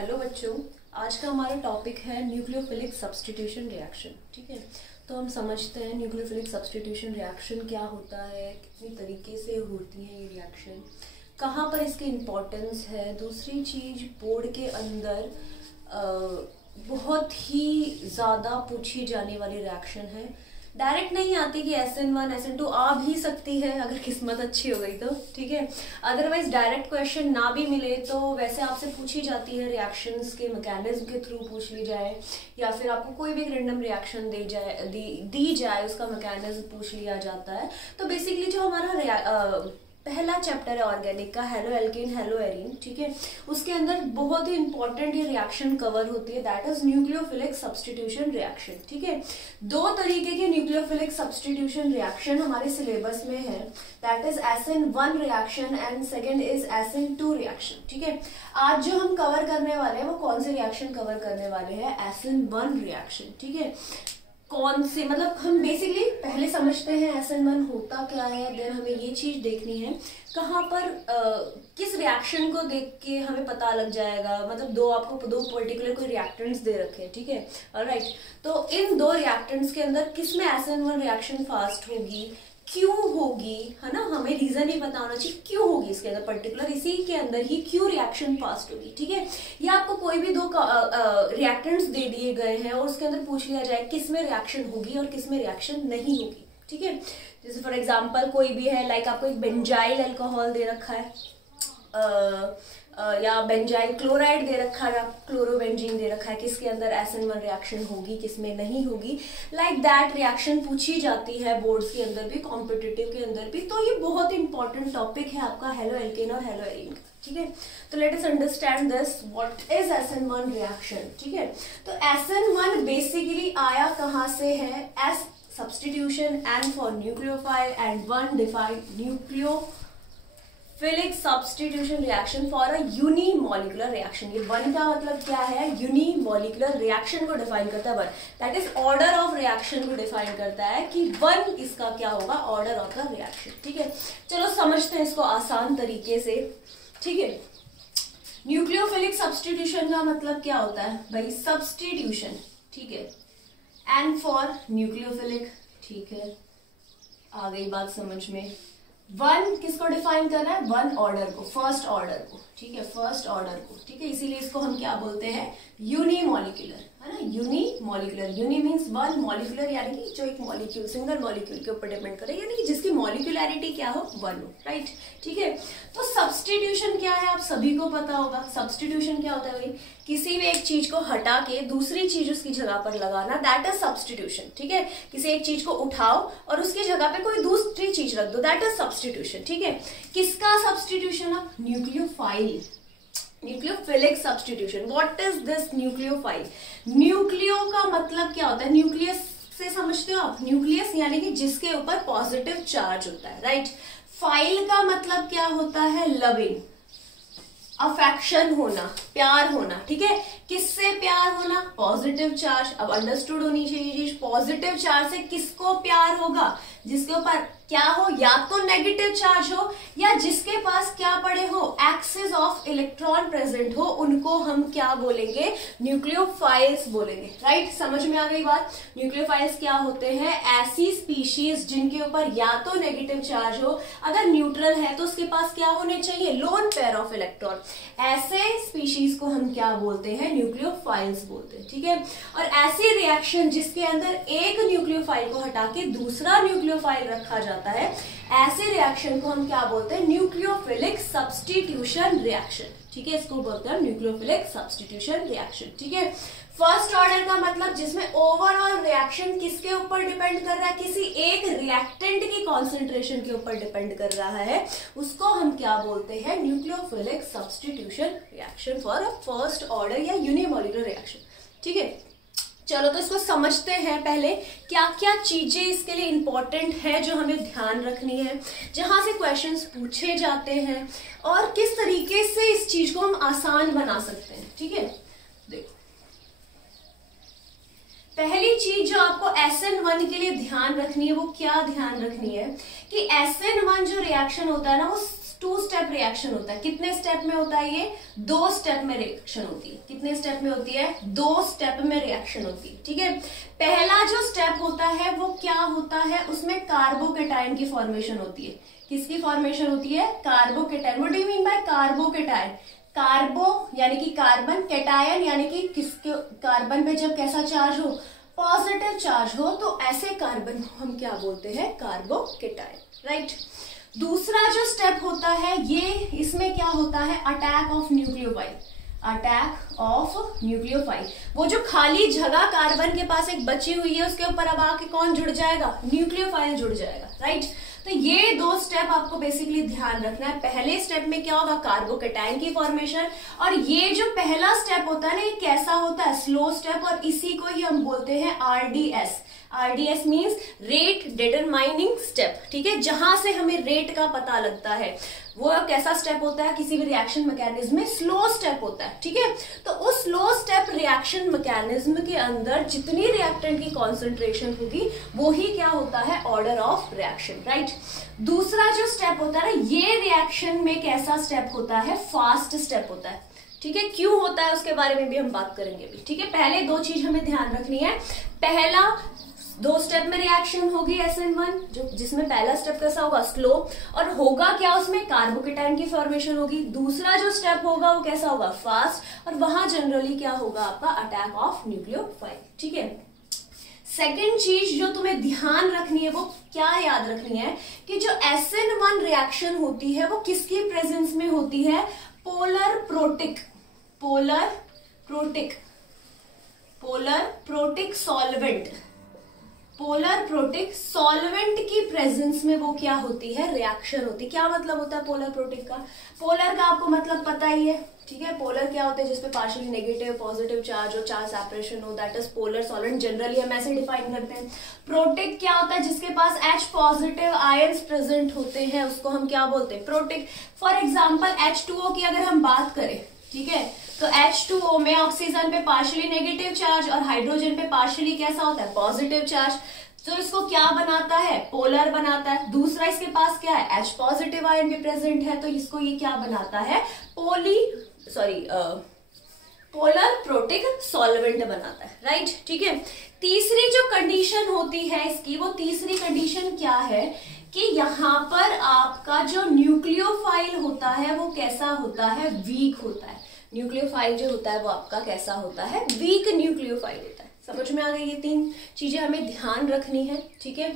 Hello बच्चों, आज का हमारा टॉपिक है न्यूक्लियोफिलिक सब्स्टिट्यूशन रिएक्शन। ठीक है, तो हम समझते हैं न्यूक्लियोफिलिक सब्स्टिट्यूशन रिएक्शन क्या होता है, कितनी तरीके से होती है ये रिएक्शन, कहाँ पर इसकी इम्पोर्टेंस है। दूसरी चीज, बोर्ड के अंदर बहुत ही ज़्यादा पूछी जाने वाली रिएक्शन है। डायरेक्ट नहीं आती कि SN1 SN2 आ भी सकती है अगर किस्मत अच्छी हो गई तो, ठीक है। अदरवाइज डायरेक्ट क्वेश्चन ना भी मिले तो वैसे आपसे पूछी जाती है, रिएक्शंस के मैकेनिज्म के थ्रू पूछ ली जाए, या फिर आपको कोई भी रैंडम रिएक्शन दी जाए उसका मैकेनिज्म पूछ लिया जाता है। तो बेसिकली जो हमारा पहला चैप्टर है ऑर्गेनिक का, हेलो एल्केन हेलो एरीन, ठीक है, उसके अंदर बहुत ही इंपॉर्टेंट ये रिएक्शन कवर होती है, that is nucleophilic substitution reaction. ठीक है, दो तरीके के न्यूक्लियोफिलिक सब्स्टिट्यूशन रिएक्शन हमारे सिलेबस में है, that is SN1 reaction and second is SN2 reaction. ठीक है, आज जो हम कवर करने वाले हैं वो कौन से रिएक्शन कवर करने वाले हैं? SN1 reaction. ठीक है, कौन से, मतलब हम बेसिकली पहले समझते हैं SN1 होता क्या है, देन हमें ये चीज देखनी है कहाँ पर किस रिएक्शन को देख के हमें पता लग जाएगा। मतलब आपको दो पर्टिकुलर कोई रिएक्टेंट्स दे रखे हैं, ठीक है, ऑलराइट। तो इन दो रिएक्टेंट्स के अंदर किसमें SN1 रिएक्शन फास्ट होगी, क्यों होगी, है ना, हमें रीजन ही पता होना चाहिए क्यों होगी इसके अंदर, पर्टिकुलर इसी के अंदर ही क्यों रिएक्शन फास्ट होगी। ठीक है, या आपको कोई भी दो रिएक्टेंट्स दे दिए गए हैं और उसके अंदर पूछ लिया जाए किस में रिएक्शन होगी और किस में रिएक्शन नहीं होगी। ठीक है, जैसे फॉर एग्जांपल कोई भी है, लाइक आपको एक बेंजाइल अल्कोहल दे रखा है या बेंजाइल क्लोराइड दे रखा है, क्लोरोबेंजीन दे रखा है, किसके अंदर SN1 रिएक्शन होगी किसमें नहीं होगी, लाइक दैट रिएक्शन पूछी जाती है बोर्ड्स के अंदर भी, कॉम्पिटिटिव के अंदर भी। तो ये बहुत इंपॉर्टेंट टॉपिक है आपका हेलो एल्केन और हेलो एरीन का। ठीक है, तो let us understand this, what is SN1 reaction. ठीक है, तो SN1 बेसिकली आया कहाँ से है? S substitution, N for nucleophile and 1 defined nucleophilic substitution reaction for a unimolecular reaction. ये 1 का मतलब क्या है? यूनिमोलिकुलर रिएक्शन को डिफाइन करता है 1, that is order of reaction को डिफाइन करता है कि 1 इसका क्या होगा, ऑर्डर ऑफ द रिएक्शन। ठीक है, चलो समझते हैं इसको आसान तरीके से। ठीक है, न्यूक्लियोफिलिक सब्स्टिट्यूशन का मतलब क्या होता है भाई? सब्स्टिट्यूशन। ठीक है, N फॉर न्यूक्लियोफिलिक। ठीक है, आ गई बात समझ में। 1 किसको डिफाइन कर रहा है? 1 ऑर्डर को, फर्स्ट ऑर्डर को। ठीक है, फर्स्ट ऑर्डर को। ठीक है, इसीलिए इसको हम क्या बोलते हैं? यूनिमोलिकुलर, है ना, यूनिमोलिकुलर। यूनि मीन्स 1, मॉलिकुलर यानी कि जो एक मॉलिक्यूल, सिंगल मॉलिक्यूल के ऊपर डिपेंड करे, यानी कि जिसकी मॉलिकुलैरिटी क्या हो, 1 हो, राइट। ठीक है, तो सब्स्टिट्यूशन क्या है आप सभी को पता होगा। सब्स्टिट्यूशन क्या होता है भाई? किसी भी एक चीज को हटा के दूसरी चीज उसकी जगह पर लगाना, दैट इज सब्स्टिट्यूशन। ठीक है, किसी एक चीज को उठाओ और उसकी जगह पे कोई दूसरी चीज रख दो, दैट इज सब्स्टिट्यूशन। ठीक है, किसका सब्स्टिट्यूशन? अब nucleophile, nucleophilic substitution. What is this nucleophile? Nucleo का मतलब क्या होता है? न्यूक्लियस से समझते हो आप? न्यूक्लियस यानी कि जिसके ऊपर पॉजिटिव चार्ज होता है, राइट। फाइल का मतलब क्या होता है? लविंग, अफेक्शन होना, प्यार होना। ठीक है, किससे प्यार होना? Positive charge. अब अंडरस्टूड होनी चाहिए चीज, पॉजिटिव चार्ज से किसको प्यार होगा? जिसके ऊपर क्या हो, या तो नेगेटिव चार्ज हो या जिसके पास क्या पड़े हो, एक्सिस ऑफ इलेक्ट्रॉन प्रेजेंट हो, उनको हम क्या बोलेंगे? न्यूक्लियोफाइल्स बोलेंगे, राइट। समझ में आ गई बात? न्यूक्लियोफाइल्स क्या होते हैं? ऐसी स्पीशीज जिनके ऊपर या तो नेगेटिव चार्ज हो, अगर न्यूट्रल है तो उसके पास क्या होने चाहिए? Lone pair of electron. ऐसे स्पीशीज को हम क्या बोलते हैं? न्यूक्लियोफाइल्स बोलते हैं। ठीक है, और ऐसी रिएक्शन जिसके अंदर एक न्यूक्लियोफाइल को हटा के दूसरा न्यूक्लियोफाइल रखा जाता है, ऐसे रिएक्शन को हम क्या बोलते हैं? Nucleophilic substitution reaction. ठीक है, इसको बोलते हैं न्यूक्लियोफिलिक सब्स्टिट्यूशन रिएक्शन। ठीक है, फर्स्ट ऑर्डर का मतलब जिसमें ओवरऑल रिएक्शन किसके ऊपर डिपेंड कर रहा है? किसी एक रिएक्टेंट की कॉन्सेंट्रेशन के ऊपर डिपेंड कर रहा है, उसको हम क्या बोलते हैं? Nucleophilic substitution reaction for a first order या यूनिमोलिकुलर रिएक्शन। ठीक है, चलो तो इसको समझते हैं पहले, क्या क्या चीजें इसके लिए इंपॉर्टेंट है जो हमें ध्यान रखनी है, जहां से क्वेश्चंस पूछे जाते हैं, और किस तरीके से इस चीज को हम आसान बना सकते हैं। ठीक है, देखो पहली चीज जो आपको SN1 के लिए ध्यान रखनी है वो क्या ध्यान रखनी है कि SN1 जो रिएक्शन होता है ना, वो 2 स्टेप रिएक्शन होता है। कितने स्टेप में होता है ये? 2 स्टेप में रिएक्शन होती है। कितने स्टेप में होती है? 2 स्टेप में रिएक्शन होती है। ठीक है, पहला जो स्टेप होता है वो क्या होता है, उसमें कार्बोकेटायन की फॉर्मेशन होती है। किसकी फॉर्मेशन होती है? Carbocation. What do you mean by carbocation? Carbo यानी कि कार्बन, कैटायन यानी कि किसके, कार्बन पे जब कैसा चार्ज हो, पॉजिटिव चार्ज हो, तो ऐसे कार्बन को हम क्या बोलते हैं? Carbocation, right. दूसरा जो स्टेप होता है ये, इसमें क्या होता है? Attack of nucleophile. Attack of nucleophile, वो जो खाली जगह कार्बन के पास एक बची हुई है उसके ऊपर अब आके कौन जुड़ जाएगा? न्यूक्लियोफाइल जुड़ जाएगा, राइट। तो ये 2 स्टेप आपको बेसिकली ध्यान रखना है। पहले स्टेप में क्या होगा? कार्बोकेटायन की फॉर्मेशन। और ये जो पहला स्टेप होता है ना, ये कैसा होता है? स्लो स्टेप, और इसी को ही हम बोलते हैं RDS. RDS means rate determining step. ठीक है, जहां से हमें रेट का पता लगता है वो कैसा स्टेप होता है? किसी भी रिएक्शन मैकेनिज्म में स्लो स्टेप होता है। ठीक है, तो उस स्लो स्टेप रिएक्शन मैकेनिज्म के अंदर जितनी रिएक्टेंट की कॉन्सेंट्रेशन होगी वो ही क्या होता है? Order of reaction, right. दूसरा जो स्टेप होता है ना, ये रिएक्शन में कैसा स्टेप होता है? फास्ट स्टेप होता है। ठीक है, क्यों होता है उसके बारे में भी हम बात करेंगे भी। ठीक है, पहले 2 चीज हमें ध्यान रखनी है। पहला, 2 स्टेप में रिएक्शन होगी SN1, जो जिसमें पहला स्टेप कैसा होगा? स्लो, और होगा क्या उसमें? कार्बोकेटायन की फॉर्मेशन होगी। दूसरा जो स्टेप होगा वो कैसा होगा? फास्ट, और वहां जनरली क्या होगा आपका? Attack of nucleophile. ठीक है, सेकेंड चीज जो तुम्हें ध्यान रखनी है वो क्या याद रखनी है कि जो SN1 रिएक्शन होती है वो किसकी प्रेजेंस में होती है? Polar protic, polar protic, polar protic solvent, polar protic solvent की प्रेजेंस में वो क्या होती है? रिएक्शन होती है। क्या मतलब होता है पोलर प्रोटिक का? पोलर का आपको मतलब पता ही है। ठीक है, पोलर क्या होता है? जिसपे पार्शियली नेगेटिव पॉजिटिव चार्ज हो, चार्ज सेपरेशन हो, that is polar solvent. Generally हम ऐसे डिफाइन करते हैं। प्रोटिक क्या होता है? जिसके पास H पॉजिटिव आयंस प्रेजेंट होते हैं उसको हम क्या बोलते हैं? प्रोटिक। फॉर एग्जाम्पल H2O की अगर हम बात करें, ठीक है, तो H2O में ऑक्सीजन पे पार्शियली नेगेटिव चार्ज और हाइड्रोजन पे पार्शियली कैसा होता है? Positive charge. तो इसको क्या बनाता है? पोलर बनाता है। दूसरा इसके पास क्या है? H पॉजिटिव आयन भी प्रेजेंट है, तो इसको ये क्या बनाता है? पोलर प्रोटिक सॉल्वेंट बनाता है, राइट। ठीक है, तीसरी जो कंडीशन होती है इसकी, वो तीसरी कंडीशन क्या है कि यहाँ पर आपका जो न्यूक्लियोफाइल होता है वो कैसा होता है? वीक होता है। न्यूक्लियोफाइल जो होता है वो आपका कैसा होता है? वीक न्यूक्लियोफाइल होता है। समझ में आ गई? ये 3 चीजें हमें ध्यान रखनी है। ठीक है,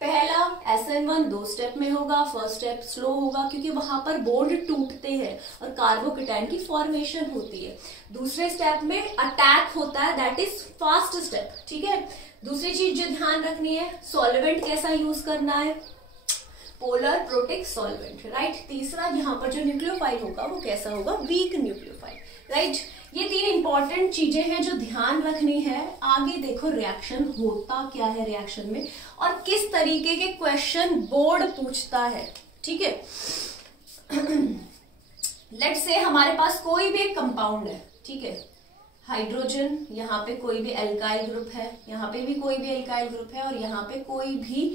पहला SN1 2 स्टेप में होगा। फर्स्ट स्टेप स्लो होगा क्योंकि वहां पर बॉन्ड टूटते हैं और कार्बोकेटायन की फॉर्मेशन होती है। दूसरे स्टेप में अटैक होता है, दैट इज फास्ट स्टेप। ठीक है, दूसरी चीज जो ध्यान रखनी है, सॉल्वेंट कैसा यूज करना है? Polar protic solvent, right. तीसरा, यहाँ पर जो न्यूक्लियोफाइल होगा वो कैसा होगा? Weak nucleophile, right. ये 3 इंपॉर्टेंट चीजें हैं जो ध्यान रखनी है। आगे देखो रिएक्शन होता क्या है रिएक्शन में और किस तरीके के क्वेश्चन बोर्ड पूछता है। ठीक है, लेट्स से हमारे पास कोई भी एक कंपाउंड है, ठीक है, हाइड्रोजन, यहाँ पे कोई भी एल्काइल ग्रुप है, यहाँ पे भी कोई भी एल्काइल ग्रुप है और यहाँ पे कोई भी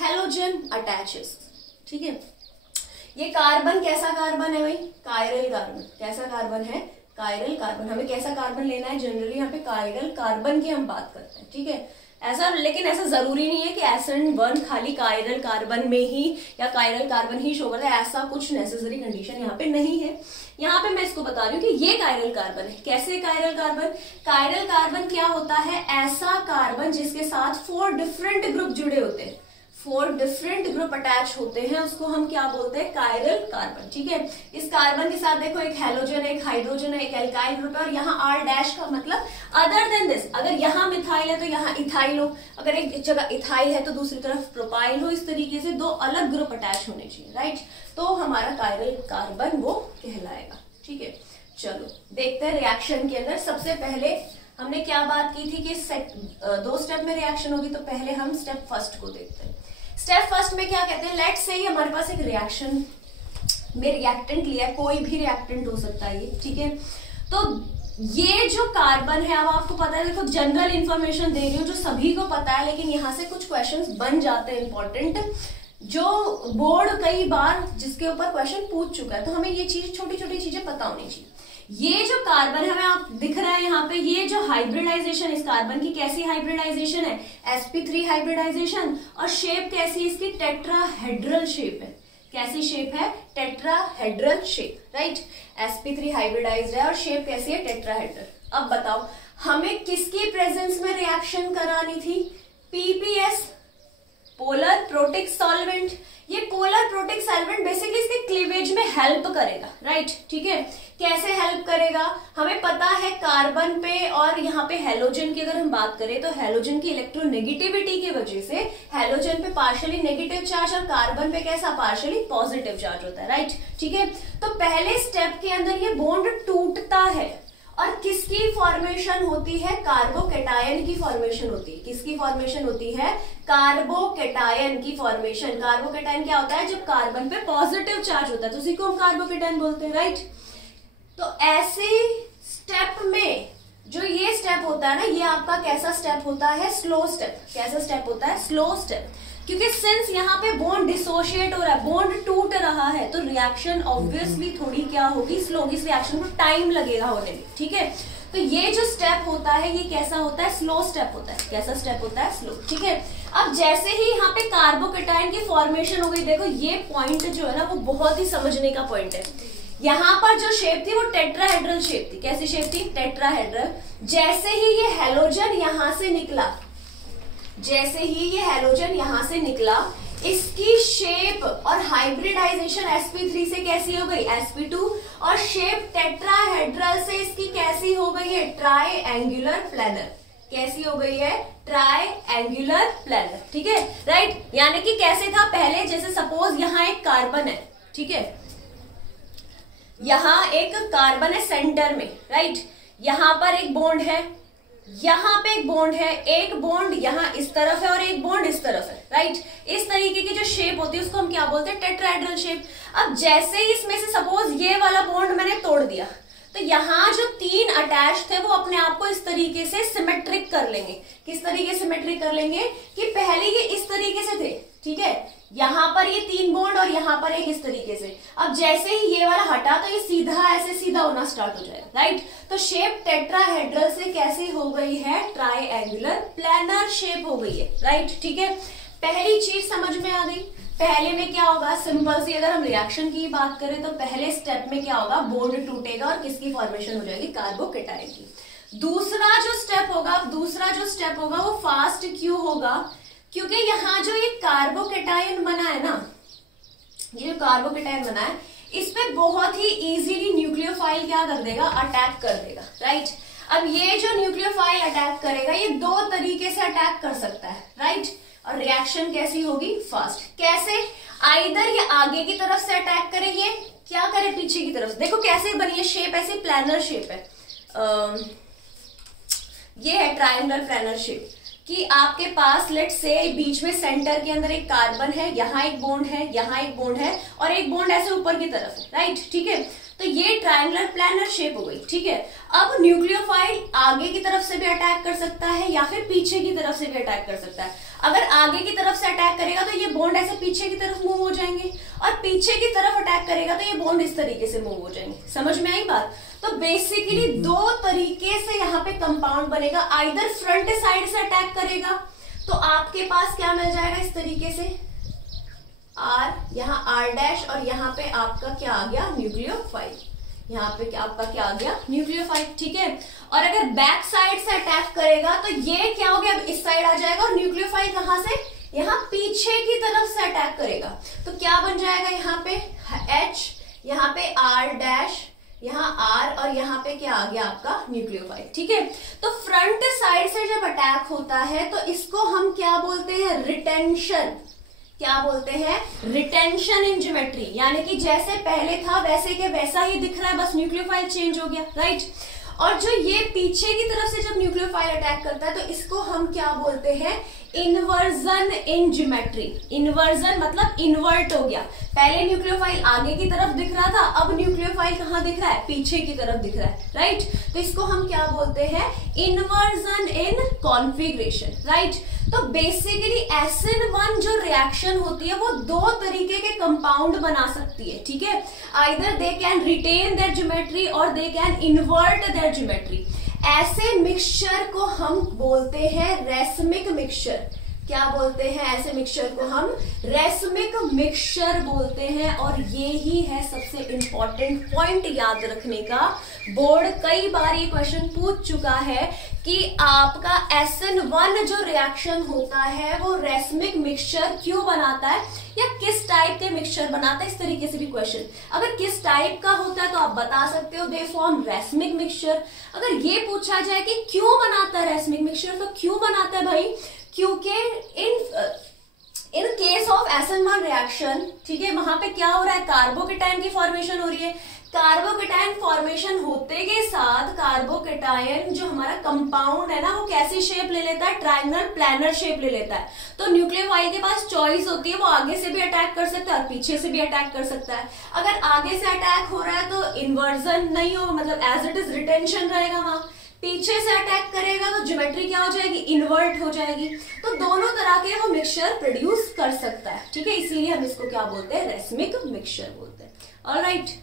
हैलोजन अटैचेस। ठीक है, ये कार्बन कैसा कार्बन है भाई? Chiral carbon. कैसा कार्बन है? Chiral carbon. हमें कैसा कार्बन लेना है? जनरली यहाँ पे कायरल कार्बन की हम बात करते हैं। ठीक है, ऐसा, लेकिन ऐसा जरूरी नहीं है कि SN1 खाली कायरल कार्बन में ही या कायरल कार्बन ही शो करता है। ऐसा कुछ नेसेसरी कंडीशन यहाँ पे नहीं है। यहाँ पे मैं इसको बता रही हूँ कि ये कायरल कार्बन है। कैसे कायरल कार्बन? कायरल कार्बन क्या होता है? ऐसा कार्बन जिसके साथ 4 डिफरेंट ग्रुप जुड़े होते हैं, 4 डिफरेंट ग्रुप अटैच होते हैं, उसको हम क्या बोलते हैं? Chiral carbon. ठीक है, इस कार्बन के साथ देखो एक हैलोजन है, एक हाइड्रोजन है, एक एल्काइल ग्रुप है और यहाँ R' का मतलब अदर देन दिस। अगर यहाँ मिथाइल है तो यहाँ इथाइल हो, अगर एक जगह इथाइल है तो दूसरी तरफ प्रोपाइल हो। इस तरीके से 2 अलग ग्रुप अटैच होने चाहिए, राइट। तो हमारा कायरल कार्बन वो कहलाएगा। ठीक है, चलो देखते हैं रिएक्शन के अंदर। सबसे पहले हमने क्या बात की थी कि 2 स्टेप में रिएक्शन होगी, तो पहले हम स्टेप फर्स्ट को देखते हैं। स्टेप फर्स्ट में क्या कहते हैं? लेट्स से हमारे पास एक रिएक्शन में रिएक्टेंट लिया है, कोई भी रिएक्टेंट हो सकता है ये। ठीक है, तो ये जो कार्बन है, अब आपको पता है, देखो जनरल इंफॉर्मेशन दे रही हूँ जो सभी को पता है, लेकिन यहाँ से कुछ क्वेश्चंस बन जाते हैं इंपॉर्टेंट। जो बोर्ड कई बार जिसके ऊपर क्वेश्चन पूछ चुका है, तो हमें ये चीज छोटी छोटी चीजें पता होनी चाहिए। ये जो कार्बन हमें आप दिख रहा है यहाँ पे, ये जो हाइब्रिडाइजेशन इस कार्बन की कैसी हाइब्रिडाइजेशन है, sp3 हाइब्रिडाइजेशन, और शेप कैसी इसकी, टेट्राहेड्रल शेप है। कैसी शेप है, tetrahedral shape, right. sp3 hybridised है और शेप कैसी है, टेट्राहेड्रल। अब बताओ हमें किसकी प्रेजेंस में रिएक्शन करानी थी, PPS, पोलर प्रोटिक सॉल्वेंट। ये पोलर प्रोटिक सॉल्वेंट बेसिकली इसके क्लीवेज में हेल्प करेगा, राइट, ठीक है। कैसे हेल्प करेगा, हमें पता है कार्बन पे और यहाँ पे हेलोजन की अगर हम बात करें तो हेलोजन की इलेक्ट्रोनेगेटिविटी की वजह से हेलोजन पे पार्शियली नेगेटिव चार्ज और कार्बन पे कैसा पार्शियली पॉजिटिव चार्ज होता है, राइट, ठीक है। तो पहले स्टेप के अंदर ये बॉन्ड टूटता है और किसकी फॉर्मेशन होती है, कार्बोकेटायन की फॉर्मेशन होती है। किसकी फॉर्मेशन होती है, कार्बोकेटायन की फॉर्मेशन। कार्बोकेटायन क्या होता है, जब कार्बन पे पॉजिटिव चार्ज होता है तो उसी को हम कार्बोकेटायन बोलते हैं, राइट। तो ऐसे स्टेप में जो ये स्टेप होता है ना, ये आपका कैसा स्टेप होता है, स्लो स्टेप। कैसा स्टेप होता है, स्लो स्टेप, क्योंकि सिंस यहाँ पे बॉन्ड डिसोशिएट हो रहा है, बॉन्ड टूट रहा है, तो रिएक्शन ऑब्वियसली थोड़ी क्या होगी, स्लो होगी। इस रिएक्शन को टाइम लगेगा होने में, ठीक है। तो ये जो स्टेप होता है ये कैसा होता है, स्लो स्टेप होता है। कैसा स्टेप होता है, स्लो, ठीक है। अब जैसे ही यहाँ पे कार्बोकेटायन की फॉर्मेशन हो गई, देखो ये पॉइंट जो है ना वो बहुत ही समझने का पॉइंट है। यहाँ पर जो शेप थी वो टेट्राहेड्रल शेप थी। कैसी शेप थी, टेट्राहेड्रल। जैसे ही ये हेलोजन यहां से निकला, जैसे ही ये हेलोजन यहां से निकला, इसकी शेप और हाइब्रिडाइजेशन sp3 से कैसी हो गई, sp2, और शेप टेट्राहेड्रल से इसकी कैसी हो गई है, ट्राइएंगुलर प्लैनर। कैसी हो गई है, ट्राइएंगुलर प्लैनर, ठीक है, राइट। यानी कि कैसे था पहले, जैसे सपोज यहाँ एक कार्बन है, ठीक है, यहाँ एक कार्बन है सेंटर में, राइट। यहाँ पर एक बॉन्ड है, यहाँ पे एक बॉन्ड है, एक बॉन्ड यहाँ इस तरफ है और एक बॉन्ड इस तरफ है, राइट। इस तरीके की जो शेप होती है उसको हम क्या बोलते हैं, टेट्राहेड्रल शेप। अब जैसे ही इसमें से सपोज ये वाला बॉन्ड मैंने तोड़ दिया, तो यहाँ जो तीन अटैच थे वो अपने आप को इस तरीके से सिमेट्रिक कर लेंगे। किस तरीके से सिमेट्रिक कर लेंगे, कि पहले ये इस तरीके से थे, ठीक है, यहाँ पर ये तीन बॉन्ड और यहाँ पर एक इस तरीके से। अब जैसे ही ये वाला हटा तो ये सीधा ऐसे सीधा होना स्टार्ट हो जाएगा, राइट। तो शेप टेट्राहेड्रल से कैसी हो गई है, ट्राइएंगुलर प्लैनर शेप हो गई है, राइट, ठीक है। पहली चीज समझ में आ गई। पहले में क्या होगा, सिंपल सी अगर हम रिएक्शन की बात करें तो पहले स्टेप में क्या होगा, बॉन्ड टूटेगा और किसकी फॉर्मेशन हो जाएगी, कार्बोकेटायन की। दूसरा जो स्टेप होगा वो फास्ट क्यों होगा, क्योंकि यहाँ जो ये कार्बोकेटायन बना है ना, ये जो कार्बोकेटायन बना है, इस पे बहुत ही इजीली न्यूक्लियोफाइल क्या कर देगा, अटैक कर देगा, राइट। अब ये जो न्यूक्लियोफाइल अटैक करेगा ये दो तरीके से अटैक कर सकता है, राइट। और रिएक्शन कैसी होगी, फास्ट। कैसे, आइदर ये आगे की तरफ से अटैक करे, ये क्या करे, पीछे की तरफ से। देखो कैसे बनी है शेप, ऐसे प्लैनर शेप है, ये है ट्रायंगुलर प्लैनर शेप, कि आपके पास लेट से बीच में सेंटर के अंदर एक कार्बन है, यहाँ एक बॉन्ड है, यहाँ एक बॉन्ड है और एक बॉन्ड ऐसे ऊपर की तरफ है, राइट, ठीक है। तो ये ट्रायंगुलर प्लैनर शेप हो गई, ठीक है। अब न्यूक्लियोफाइल आगे की तरफ से भी अटैक कर सकता है या फिर पीछे की तरफ से भी अटैक कर सकता है। अगर आगे की तरफ से अटैक करेगा तो ये बॉन्ड ऐसे पीछे की तरफ मूव हो जाएंगे, और पीछे की तरफ अटैक करेगा तो ये बॉन्ड इस तरीके से मूव हो जाएंगे। समझ में आई बात। तो बेसिकली दो तरीके से यहाँ पे कंपाउंड बनेगा। आइदर फ्रंट साइड से अटैक करेगा तो आपके पास क्या मिल जाएगा, इस तरीके से R, यहाँ R' और यहाँ पे आपका क्या आ गया, न्यूक्लियोफाइल। यहाँ पे आपका क्या आ गया, न्यूक्लियोफाइल, ठीक है। और अगर बैक साइड से अटैक करेगा तो ये क्या हो गया, अब इस साइड आ जाएगा और न्यूक्लियोफाइल कहाँ से, यहाँ पीछे की तरफ से अटैक करेगा। तो क्या बन जाएगा, यहाँ पे H, यहाँ पे R', यहाँ R और यहाँ पे क्या आ गया आपका न्यूक्लियोफाइल, ठीक है। तो फ्रंट साइड से जब अटैक होता है तो इसको हम क्या बोलते हैं, रिटेंशन। क्या बोलते हैं, रिटेंशन इन ज्योमेट्री, यानी कि जैसे पहले था वैसे के वैसा ही दिख रहा है, बस न्यूक्लियोफाइल चेंज हो गया, राइट। और जो ये पीछे की तरफ से जब न्यूक्लियोफाइल अटैक करता है तो इसको हम क्या बोलते हैं, इन्वर्जन इन ज्योमेट्री। इन्वर्जन मतलब इन्वर्ट हो गया, पहले न्यूक्लियोफाइल आगे की तरफ दिख रहा था, अब न्यूक्लियोफाइल कहाँ दिख रहा है, पीछे की तरफ दिख रहा है, राइट। तो इसको हम क्या बोलते हैं, इन्वर्जन इन कॉन्फ़िगरेशन, राइट। तो बेसिकली SN1 जो रिएक्शन होती है वो दो तरीके के कंपाउंड बना सकती है, ठीक है। Either they can retain their geometry और they can invert their geometry. ऐसे मिक्सचर को हम बोलते हैं रेसमिक मिक्सचर। क्या बोलते हैं, ऐसे मिक्सचर को हम रेसमिक मिक्सचर बोलते हैं। और ये ही है सबसे इंपॉर्टेंट पॉइंट याद रखने का। बोर्ड कई बार ये क्वेश्चन पूछ चुका है कि आपका SN1 जो रिएक्शन होता है वो रेसमिक मिक्सचर क्यों बनाता है या किस टाइप के मिक्सचर बनाता है, इस तरीके से भी क्वेश्चन। अगर किस टाइप का होता है तो आप बता सकते हो दे फॉर्म रेसमिक मिक्सचर। अगर ये पूछा जाए कि क्यों बनाता है रेसमिक मिक्सचर, तो क्यों बनाता है भाई, क्योंकि in case of SN1 reaction, ठीक है, वहां पे क्या हो रहा है, कार्बोकेटायन की फॉर्मेशन हो रही है। कार्बोकेटायन फॉर्मेशन होते के साथ कार्बोकेटायन जो हमारा कंपाउंड है ना वो कैसी शेप ले लेता है, ट्रायंगल प्लैनर शेप ले लेता है। तो न्यूक्लियोफाइल के पास चॉइस होती है, वो आगे से भी अटैक कर सकता है और पीछे से भी अटैक कर सकता है। अगर आगे से अटैक हो रहा है तो इन्वर्जन नहीं होगा, मतलब एज इट इज रिटेंशन रहेगा वहां। पीछे से अटैक करेगा तो ज्योमेट्री क्या हो जाएगी, इन्वर्ट हो जाएगी। तो दोनों तरह के वो मिक्सचर प्रोड्यूस कर सकता है, ठीक है। इसीलिए हम इसको क्या बोलते हैं, रेसमिक मिक्सचर बोलते हैं। ऑलराइट।